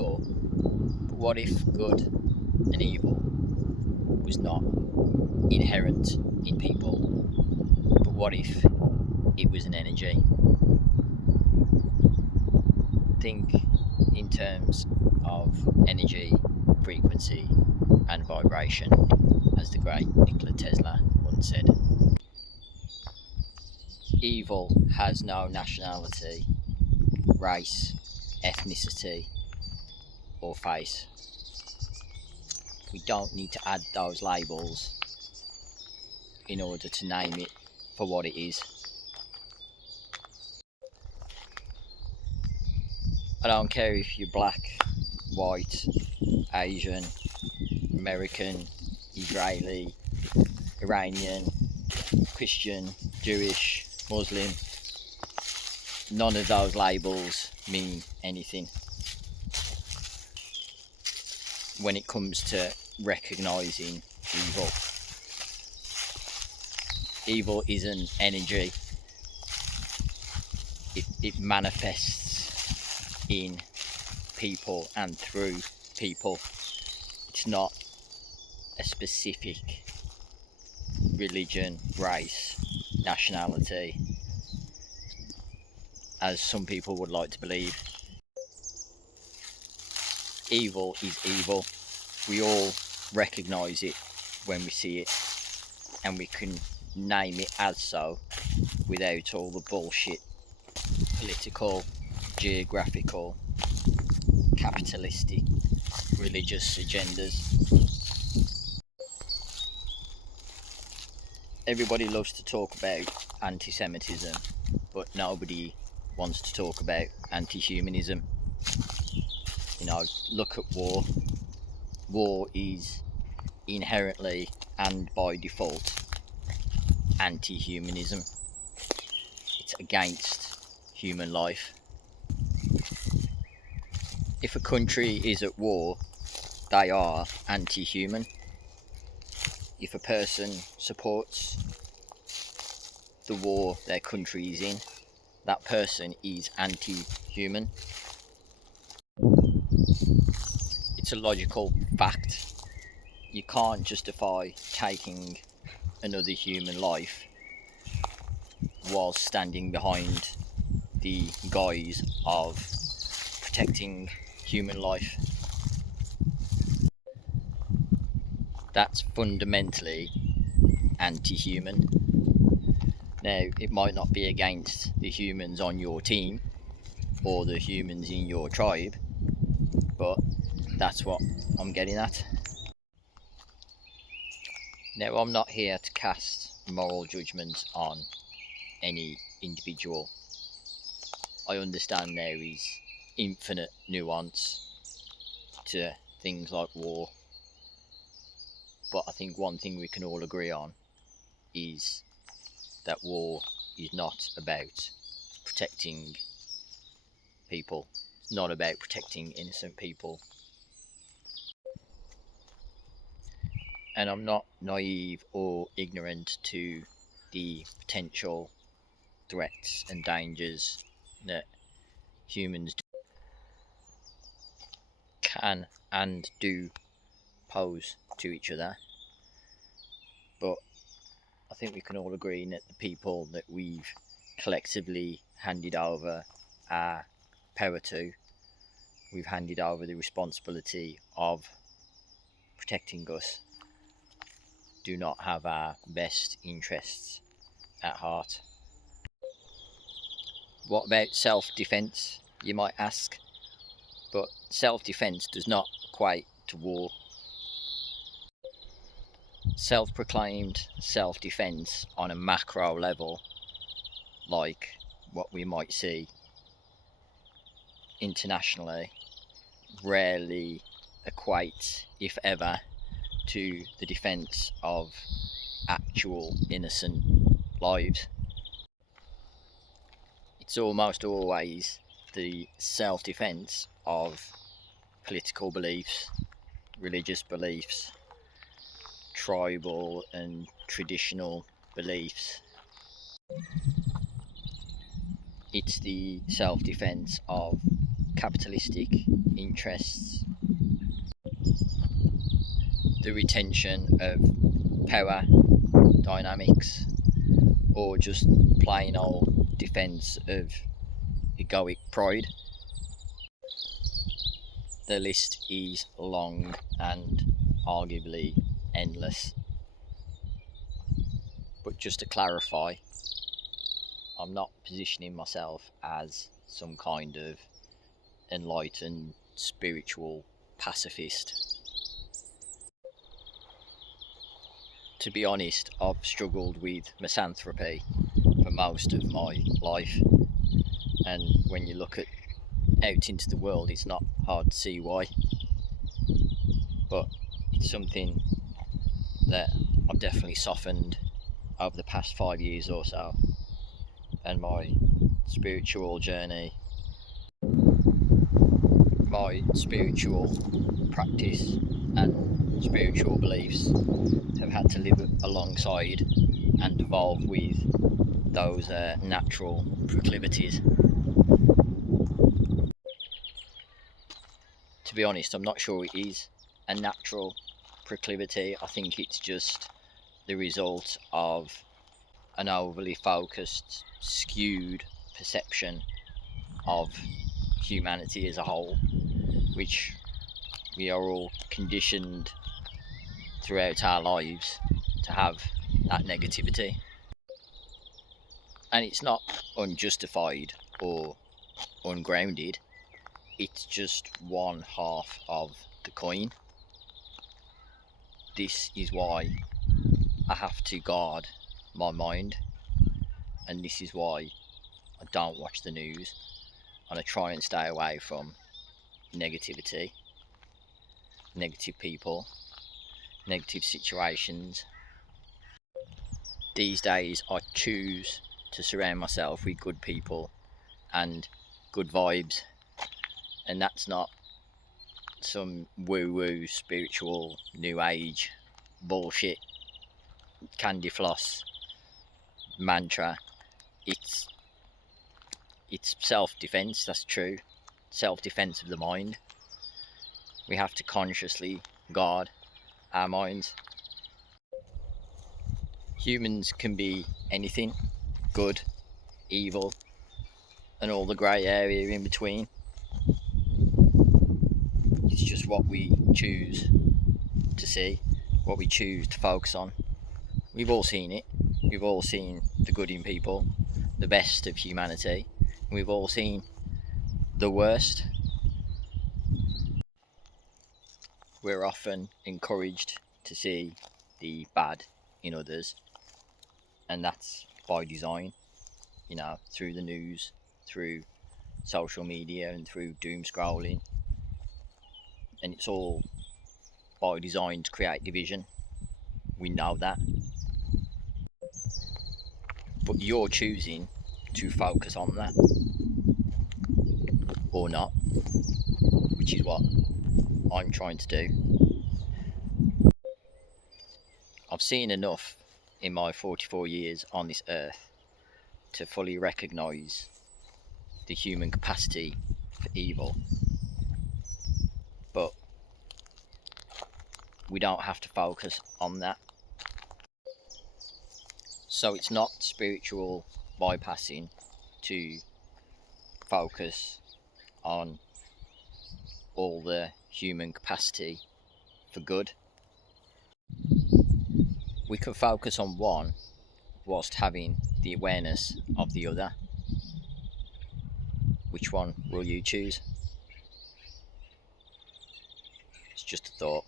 thought, but what if good and evil was not inherent in people, but what if it was an energy? Think in terms of energy, frequency, and vibration, as the great Nikola Tesla once said. Evil has no nationality, race, ethnicity, or face. We don't need to add those labels in order to name it for what it is. I don't care if you're black, white, Asian, American, Israeli, Iranian, Christian, Jewish, Muslim. None of those labels mean anything when it comes to recognising evil. Evil is an energy. It manifests in people and through people. It's not a specific religion, race, nationality, as some people would like to believe. Evil is evil. We all recognise it when we see it, and we can name it as so without all the bullshit political, geographical, capitalistic, religious agendas. Everybody loves to talk about anti-Semitism, but nobody wants to talk about anti-humanism. You know, look at war. War is inherently and by default anti-humanism. It's against human life. If a country is at war, they are anti-human. If a person supports the war their country is in, that person is anti-human. It's a logical fact. You can't justify taking another human life while standing behind the guise of protecting human life. That's fundamentally anti-human. Now, it might not be against the humans on your team or the humans in your tribe, but that's what I'm getting at. Now, I'm not here to cast moral judgments on any individual. I understand there is infinite nuance to things like war, but I think one thing we can all agree on is that war is not about protecting people. It's not about protecting innocent people. And I'm not naive or ignorant to the potential threats and dangers that humans can and do pose to each other. But I think we can all agree that the people that we've collectively handed over our power to, we've handed over the responsibility of protecting us, do not have our best interests at heart. What about self-defense, you might ask? But self-defense does not equate to war. Self-proclaimed self-defense on a macro level, like what we might see internationally, rarely equates, if ever, to the defense of actual innocent lives. It's almost always the self-defense of political beliefs, religious beliefs, tribal and traditional beliefs. It's the self-defense of capitalistic interests, the retention of power dynamics, or just plain old defence of egoic pride. The list is long and arguably endless. But just to clarify, I'm not positioning myself as some kind of enlightened spiritual pacifist. To be honest, I've struggled with misanthropy for most of my life, and when you look out into the world, it's not hard to see why. But it's something that I've definitely softened over the past 5 years or so, and my spiritual journey, my spiritual practice and spiritual beliefs have had to live alongside and evolve with those natural proclivities. To be honest, I'm not sure it is a natural proclivity. I think it's just the result of an overly focused, skewed perception of humanity as a whole, which we are all conditioned throughout our lives to have that negativity. And it's not unjustified or ungrounded, it's just one half of the coin. This is why I have to guard my mind, and this is why I don't watch the news, and I try and stay away from negativity, negative people, negative situations. These days I choose to surround myself with good people and good vibes, and that's not some woo-woo spiritual new age bullshit candy floss mantra. It's self-defense, that's true. Self-defense of the mind. We have to consciously guard our minds. Humans can be anything, good, evil, and all the grey area in between. It's just what we choose to see, what we choose to focus on. We've all seen it. We've all seen the good in people, the best of humanity. We've all seen the worst. We're often encouraged to see the bad in others, and that's by design, through the news, through social media, and through doom scrolling. And it's all by design to create division. We know that. But you're choosing to focus on that or not, which is what I'm trying to do. I've seen enough in my 44 years on this earth to fully recognise the human capacity for evil. But we don't have to focus on that. So it's not spiritual bypassing to focus on all the human capacity for good. We can focus on one whilst having the awareness of the other. Which one will you choose? It's just a thought.